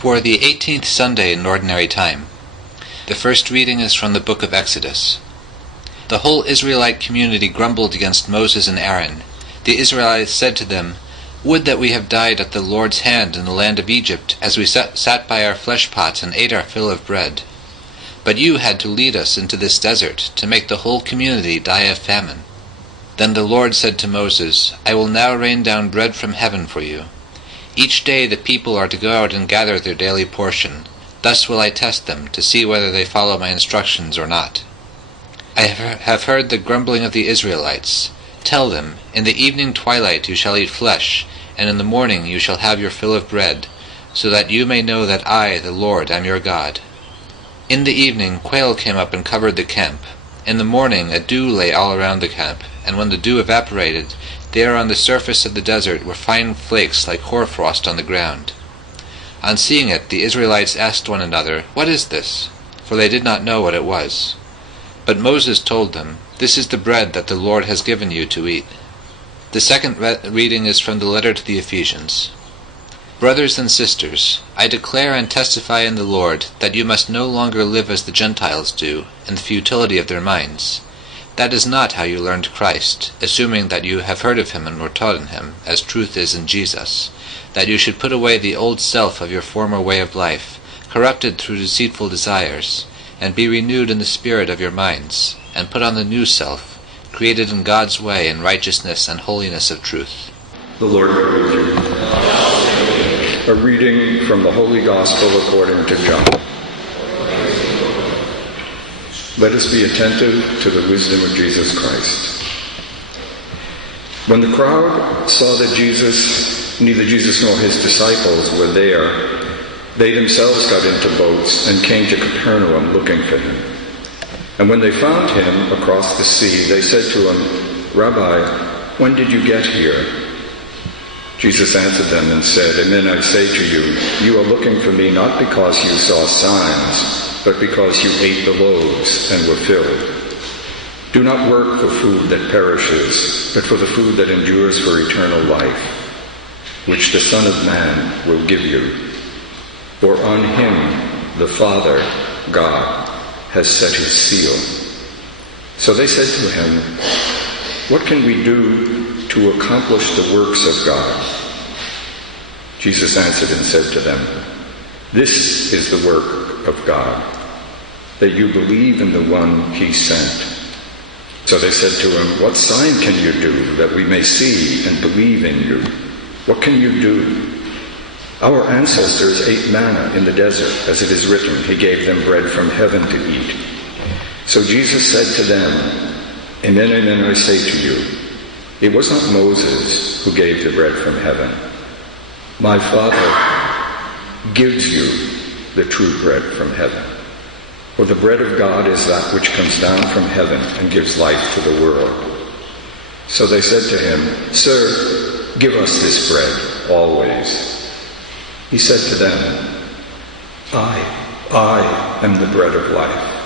For the 18th Sunday in Ordinary Time, the first reading is from the book of Exodus. The whole Israelite community grumbled against Moses and Aaron. The Israelites said to them, "Would that we had died at the Lord's hand in the land of Egypt, as we sat by our flesh pots and ate our fill of bread. But you had to lead us into this desert, to make the whole community die of famine." Then the Lord said to Moses, "I will now rain down bread from heaven for you. Each day the people are to go out and gather their daily portion. Thus will I test them, to see whether they follow my instructions or not. I have heard the grumbling of the Israelites. Tell them, in the evening twilight you shall eat flesh, and in the morning you shall have your fill of bread, so that you may know that I, the Lord, am your God." In the evening quail came up and covered the camp. In the morning a dew lay all around the camp, and when the dew evaporated, there on the surface of the desert were fine flakes like hoarfrost on the ground. On seeing it, the Israelites asked one another, "What is this?" For they did not know what it was. But Moses told them, "This is the bread that the Lord has given you to eat." The second reading is from the letter to the Ephesians. Brothers and sisters, I declare and testify in the Lord that you must no longer live as the Gentiles do, in the futility of their minds. That is not how you learned Christ, assuming that you have heard of him and were taught in him, as truth is in Jesus, that you should put away the old self of your former way of life, corrupted through deceitful desires, and be renewed in the spirit of your minds, and put on the new self, created in God's way in righteousness and holiness of truth. The Lord be with you. A reading from the Holy Gospel according to John. Let us be attentive to the wisdom of Jesus Christ. When the crowd saw that neither Jesus nor his disciples were there, they themselves got into boats and came to Capernaum looking for him. And when they found him across the sea, they said to him, "Rabbi, when did you get here?" Jesus answered them and said, "Amen, I say to you, you are looking for me not because you saw signs, but because you ate the loaves and were filled. Do not work for food that perishes, but for the food that endures for eternal life, which the Son of Man will give you. For on him the Father, God, has set his seal." So they said to him, "What can we do to accomplish the works of God?" Jesus answered and said to them, "This is the work of God, that you believe in the one he sent." So they said to him, "What sign can you do that we may see and believe in you? What can you do? Our ancestors ate manna in the desert, as it is written, he gave them bread from heaven to eat." So Jesus said to them, "Amen, amen, I say to you, it was not Moses who gave the bread from heaven. My Father gives you the true bread from heaven. For the bread of God is that which comes down from heaven and gives life to the world." So they said to him, "Sir, give us this bread always." He said to them, I am the bread of life.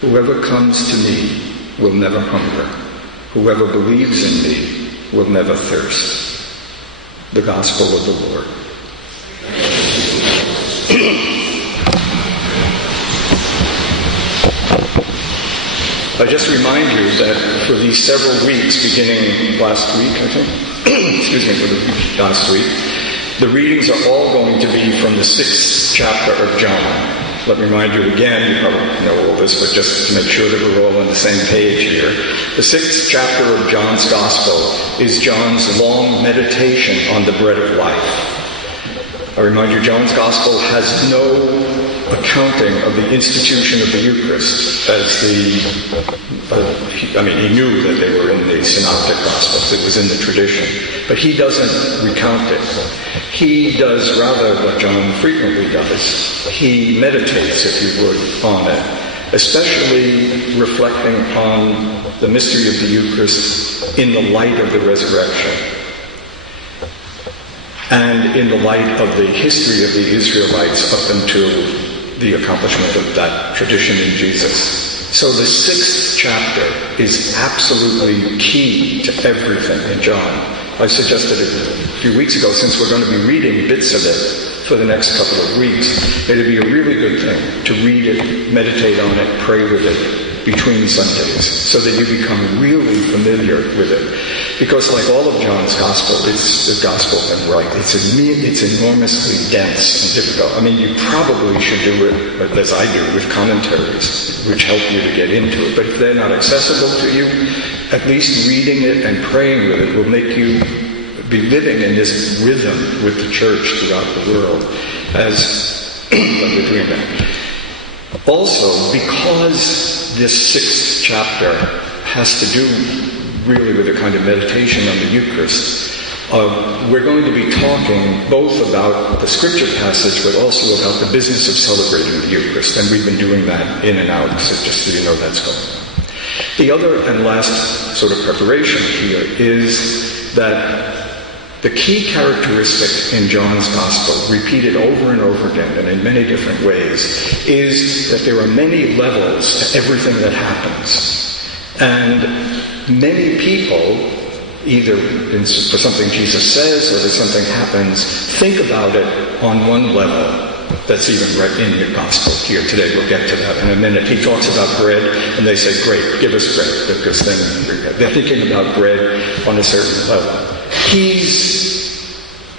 Whoever comes to me will never hunger. Whoever believes in me will never thirst. The Gospel of the Lord. I just remind you that for these several weeks, beginning last week, I think, last week, the readings are all going to be from the 6th chapter of John. Let me remind you again, you probably know all this, but just to make sure that we're all on the same page here. The 6th chapter of John's Gospel is John's long meditation on the bread of life. I remind you, John's Gospel has no accounting of the institution of the Eucharist as he knew that they were in the Synoptic Gospels. It was in the tradition. But he doesn't recount it. He does rather what John frequently does. He meditates, if you would, on it, especially reflecting on the mystery of the Eucharist in the light of the resurrection and in the light of the history of the Israelites up until the accomplishment of that tradition in Jesus. So the 6th chapter is absolutely key to everything in John. I suggested it a few weeks ago, since we're going to be reading bits of it for the next couple of weeks, it'd be a really good thing to read it, meditate on it, pray with it between Sundays, so that you become really familiar with it. Because like all of John's Gospel, it's the Gospel and right. It's enormously dense and difficult. I mean, you probably should do it, as I do, with commentaries, which help you to get into it. But if they're not accessible to you, at least reading it and praying with it will make you be living in this rhythm with the church throughout the world as we're doing that. Also, because this 6th chapter has to do really with a kind of meditation on the Eucharist, we're going to be talking both about the scripture passage, but also about the business of celebrating the Eucharist. And we've been doing that in and out, so just so you know that's going on. The other and last sort of preparation here is that the key characteristic in John's Gospel, repeated over and over again and in many different ways, is that there are many levels to everything that happens. And many people, either for something Jesus says or that something happens, think about it on one level. That's even right in the Gospel here today. We'll get to that in a minute. He talks about bread, and they say, great, give us bread, because then they're thinking about bread on a certain level. He's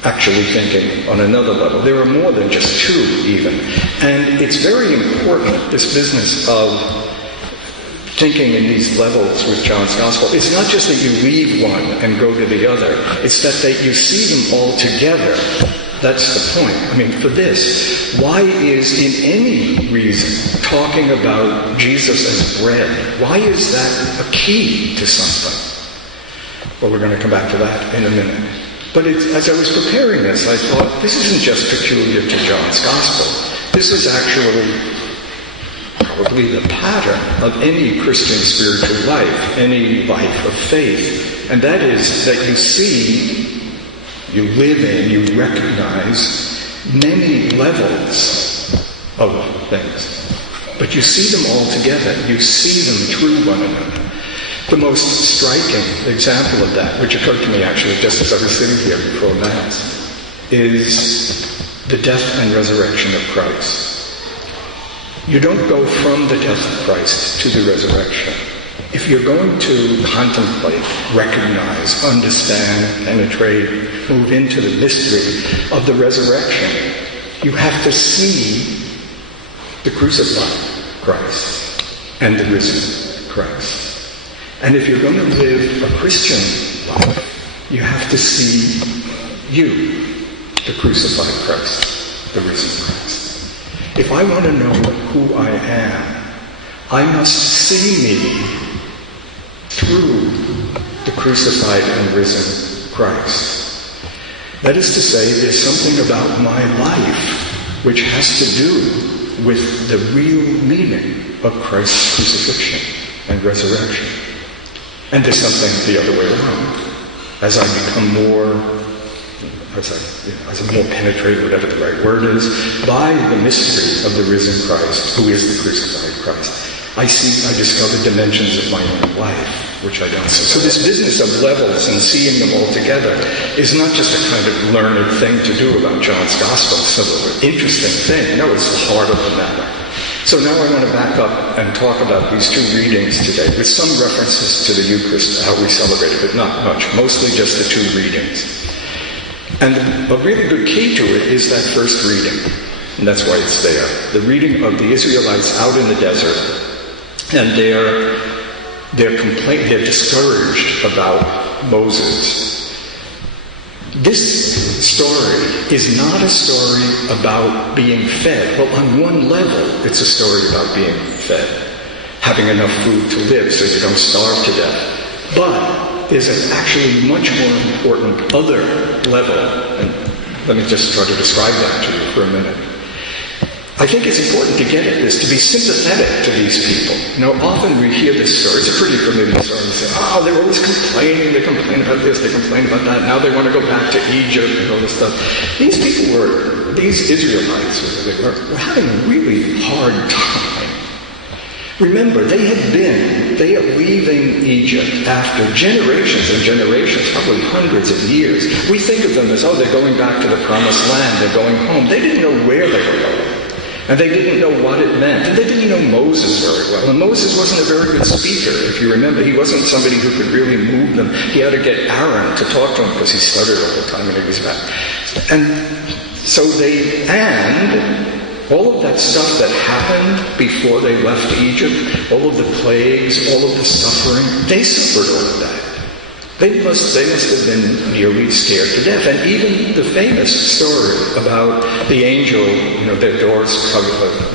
actually thinking on another level. There are more than just two, even. And it's very important, this business of thinking in these levels with John's Gospel. It's not just that you leave one and go to the other. It's that you see them all together. That's the point. I mean, for this, why is in any reason talking about Jesus as bread, why is that a key to something? Well, we're going to come back to that in a minute. But as I was preparing this, I thought, this isn't just peculiar to John's Gospel. This is actually probably the pattern of any Christian spiritual life, any life of faith. And that is that you see, you live in, you recognize many levels of things. But you see them all together. You see them through one another. The most striking example of that, which occurred to me actually just as I was sitting here before Mass, is the death and resurrection of Christ. You don't go from the death of Christ to the resurrection. If you're going to contemplate, recognize, understand, penetrate, move into the mystery of the resurrection, you have to see the crucified Christ and the risen Christ. And if you're going to live a Christian life, you have to see you, the crucified Christ, the risen Christ. If I want to know who I am, I must see me through the crucified and risen Christ. That is to say, there's something about my life which has to do with the real meaning of Christ's crucifixion and resurrection. And there's something the other way around. As I become more, as I more penetrate, whatever the right word is, by the mystery of the risen Christ, who is the crucified Christ, I discover dimensions of my own life, which I don't see. So this business of levels and seeing them all together is not just a kind of learned thing to do about John's Gospel, some interesting thing. No, it's the heart of the matter. So now I want to back up and talk about these two readings today, with some references to the Eucharist, how we celebrate it, but not much, mostly just the two readings. And a really good key to it is that first reading, and that's why it's there. The reading of the Israelites out in the desert, and they're discouraged about Moses. This story is not a story about being fed. Well, on one level, it's a story about being fed, having enough food to live so you don't starve to death. But there's an actually much more important other level, and let me just try to describe that to you for a minute. I think it's important to get at this, to be sympathetic to these people. You know, often we hear this story. It's a pretty familiar story. We say, they're always complaining. They complain about this. They complain about that. Now they want to go back to Egypt and all this stuff. These Israelites, were having a really hard time. Remember, they are leaving Egypt after generations and generations, probably hundreds of years. We think of them as, they're going back to the promised land, they're going home. They didn't know where they were going. And they didn't know what it meant. And they didn't know Moses very well. And Moses wasn't a very good speaker, if you remember. He wasn't somebody who could really move them. He had to get Aaron to talk to him because he stuttered all the time when he was back. And so all of that stuff that happened before they left Egypt, all of the plagues, all of the suffering, they suffered all of that. They must have been nearly scared to death. And even the famous story about the angel, their doors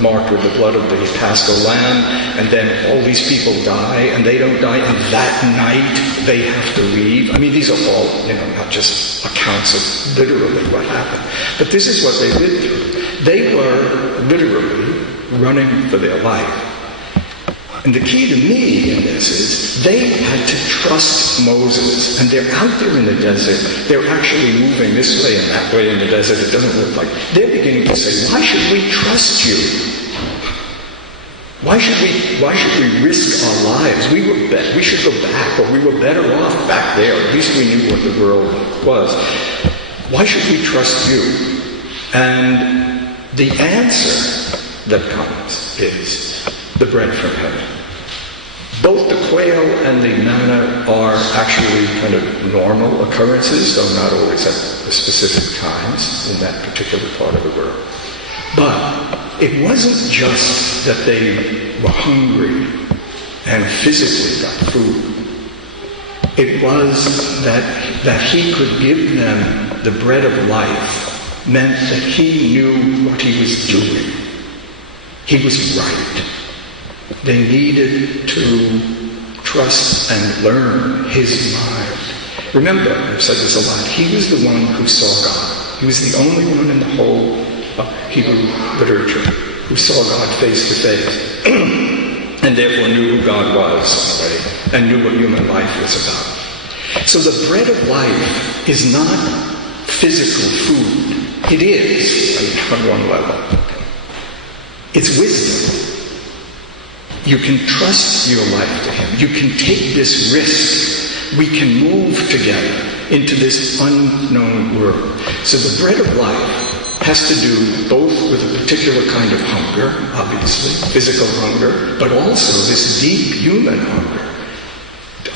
marked with the blood of the Paschal Lamb, and then all these people die, and they don't die, and that night they have to leave. I mean, these are all, not just accounts of literally what happened. But this is what they lived through. They were literally running for their life. And the key to me in this is they had to trust Moses. And they're out there in the desert. They're actually moving this way and that way in the desert. It doesn't look like. They're beginning to say, why should we trust you? Why should we risk our lives? We should go back, or we were better off back there. At least we knew what the world was. Why should we trust you? And the answer that comes is the bread from heaven. Both the quail and the manna are actually kind of normal occurrences, though not always at specific times in that particular part of the world. But it wasn't just that they were hungry and physically got food. It was that he could give them the bread of life, meant that he knew what he was doing. He was right. They needed to trust and learn his mind. Remember, I've said this a lot, he was the one who saw God. He was the only one in the whole Hebrew literature who saw God face to face, and therefore knew who God was already, and knew what human life was about. So the bread of life is not physical food. It is, on one level. It's wisdom. You can trust your life to him. You can take this risk. We can move together into this unknown world. So the bread of life has to do both with a particular kind of hunger, obviously, physical hunger, but also this deep human hunger.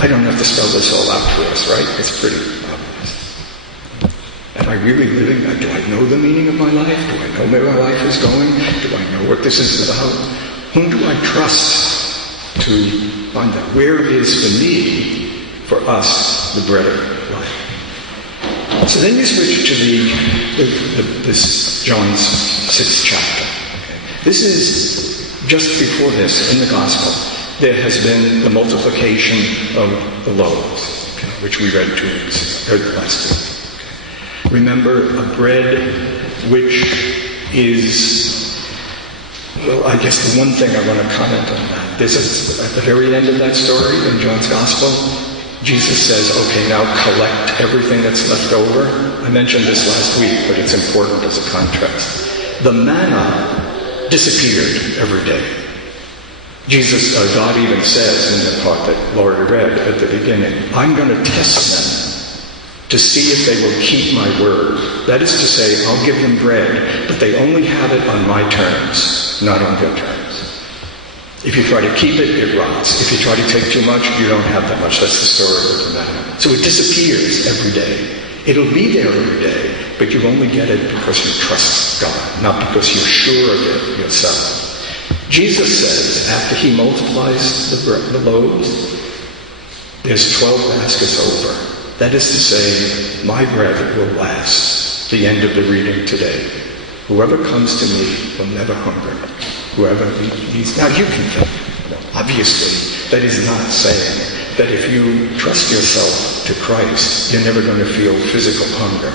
I don't have to spell this all out for us, right? It's pretty obvious. Am I really living that? Do I know the meaning of my life? Do I know where my life is going? Do I know what this is about? Whom do I trust to find out? Where is for me, for us, the bread of life? So then you switch to this John's 6th chapter. Okay. This is just before this, in the Gospel, there has been the multiplication of the loaves, okay, which we read 2 weeks ago, last week. Okay. Remember, a bread which is... Well, I guess the one thing I want to comment on that, this is at the very end of that story in John's Gospel, Jesus says, okay, now collect everything that's left over. I mentioned this last week, but it's important as a contrast. The manna disappeared every day. God even says in the part that Laura read at the beginning, I'm going to test them to see if they will keep my word. That is to say, I'll give them bread, but they only have it on my terms, not on their terms. If you try to keep it, it rots. If you try to take too much, you don't have that much. That's the story of the manna. So it disappears every day. It'll be there every day, but you only get it because you trust God, not because you're sure of it yourself. Jesus says, after he multiplies the loaves, there's 12 baskets over. That is to say, my bread will last. The end of the reading today. Whoever comes to me will never hunger. Whoever needs. Now you can think, obviously, that is not saying that if you trust yourself to Christ, you're never going to feel physical hunger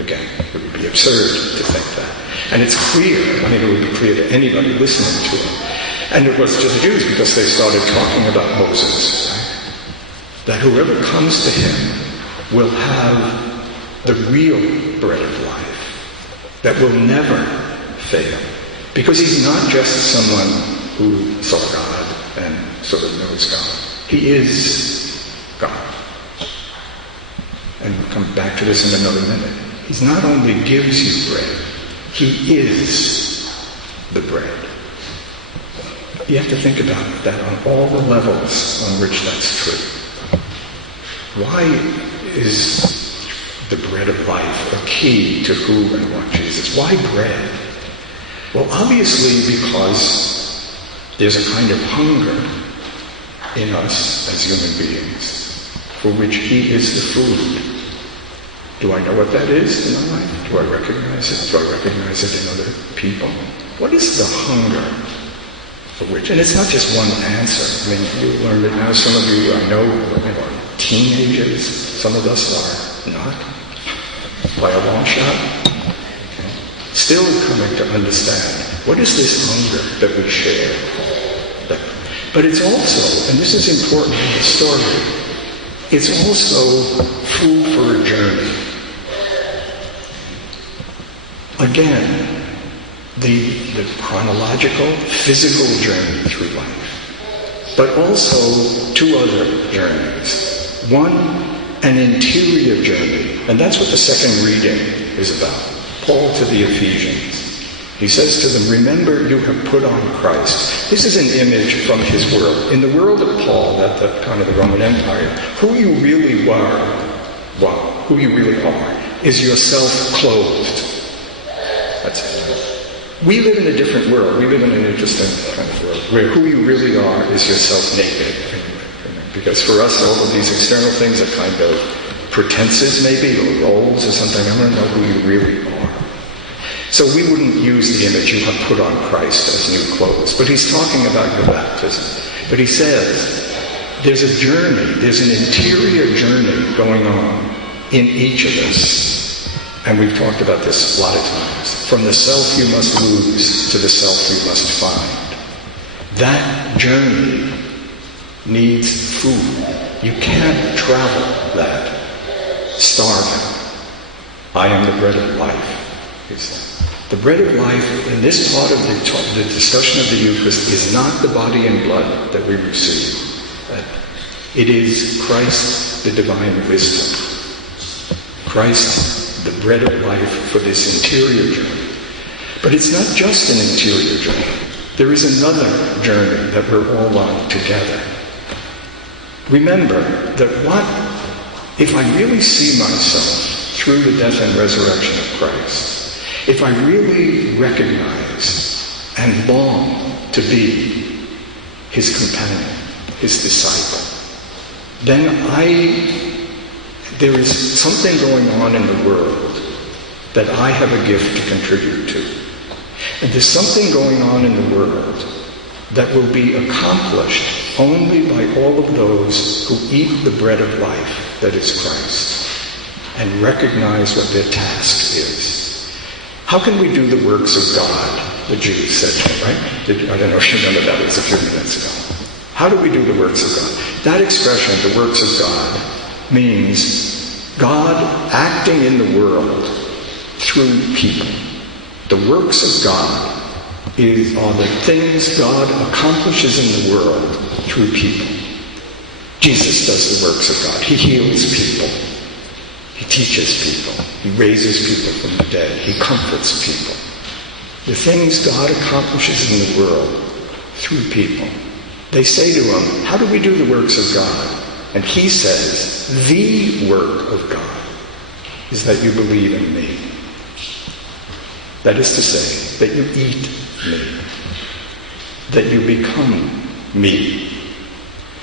again. It would be absurd to think that. And it's clear, it would be clear to anybody listening to it. And it was to the Jews because they started talking about Moses. Right? That whoever comes to him will have the real bread of life that will never fail. Because he's not just someone who saw God. and sort of knows God. He is God. And we'll come back to this in another minute. He not only gives you bread, he is the bread. You have to think about that on all the levels on which that's true. Why is the bread of life a key to who and what Jesus? Why bread? Well, obviously because there's a kind of hunger in us as human beings for which he is the food. Do I know what that is in my life? Do I recognize it? Do I recognize it in other people? What is the hunger for which? And it's not just one answer. I mean, you learned it now. Some of you, I know, are teenagers. Some of us are not, by a long shot. Okay. Still coming to understand, what is this hunger that we share? But it's also, and this is important in the story, it's also food for a journey. Again, the chronological, physical journey through life, but also two other journeys. One, an interior journey, and that's what the second reading is about. Paul to the Ephesians. He says to them, remember you have put on Christ. This is an image from his world. In the world of Paul, that kind of the Roman Empire, who you really who you really are, is yourself clothed. That's it. We live in a different world. We live in an interesting kind of world where who you really are is yourself naked. Because for us, all of these external things are kind of pretenses maybe, or roles or something. I want to know who you really are. So we wouldn't use the image, you have put on Christ as new clothes. But he's talking about your baptism. But he says, there's a journey, there's an interior journey going on in each of us. And we've talked about this a lot of times. From the self you must lose to the self you must find. That journey needs food. You can't travel that starving. I am the bread of life, he said. The bread of life, in this part of the discussion of the Eucharist, is not the body and blood that we receive. It is Christ, the divine wisdom. Christ, the bread of life for this interior journey. But it's not just an interior journey. There is another journey that we're all on together. Remember that if I really see myself through the death and resurrection of Christ, if I really recognize and long to be his companion, his disciple, then there is something going on in the world that I have a gift to contribute to. And there's something going on in the world that will be accomplished only by all of those who eat the bread of life that is Christ and recognize what their task is. How can we do the works of God? The Jews said, right? I don't know if you remember that, it was a few minutes ago. How do we do the works of God? That expression, the works of God, means God acting in the world through people. The works of God are the things God accomplishes in the world through people. Jesus does the works of God. He heals people. He teaches people. He raises people from the dead. He comforts people. The things God accomplishes in the world through people. They say to him, how do we do the works of God? And he says, the work of God is that you believe in me. That is to say, that you eat me. That you become me.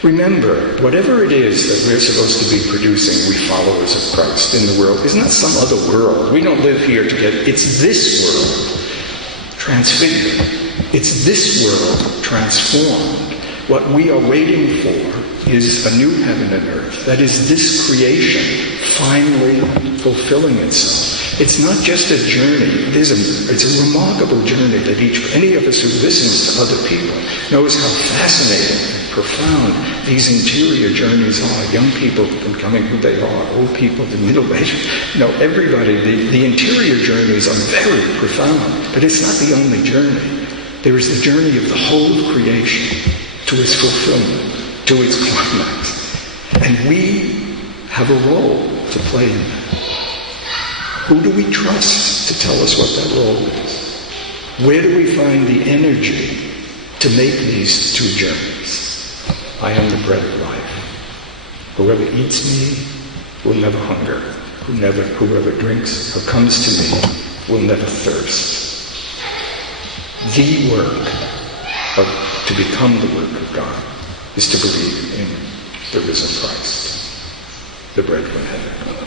Remember, whatever it is that we're supposed to be producing, we followers of Christ in the world, is not some other world. We don't live here to it's this world transfigured. It's this world transformed. What we are waiting for is a new heaven and earth. That is this creation finally fulfilling itself. It's not just a journey. It's a remarkable journey that any of us who listens to other people knows how fascinating, profound these interior journeys are. Young people becoming who they are, old people, the middle-aged. Everybody, the interior journeys are very profound, but it's not the only journey. There is the journey of the whole creation to its fulfillment, to its climax. And we have a role to play in that. Who do we trust to tell us what that role is? Where do we find the energy to make these two journeys? I am the bread of life. Whoever eats me will never hunger. Whoever drinks or comes to me will never thirst. The work to become the work of God is to believe in the risen Christ, the bread from heaven.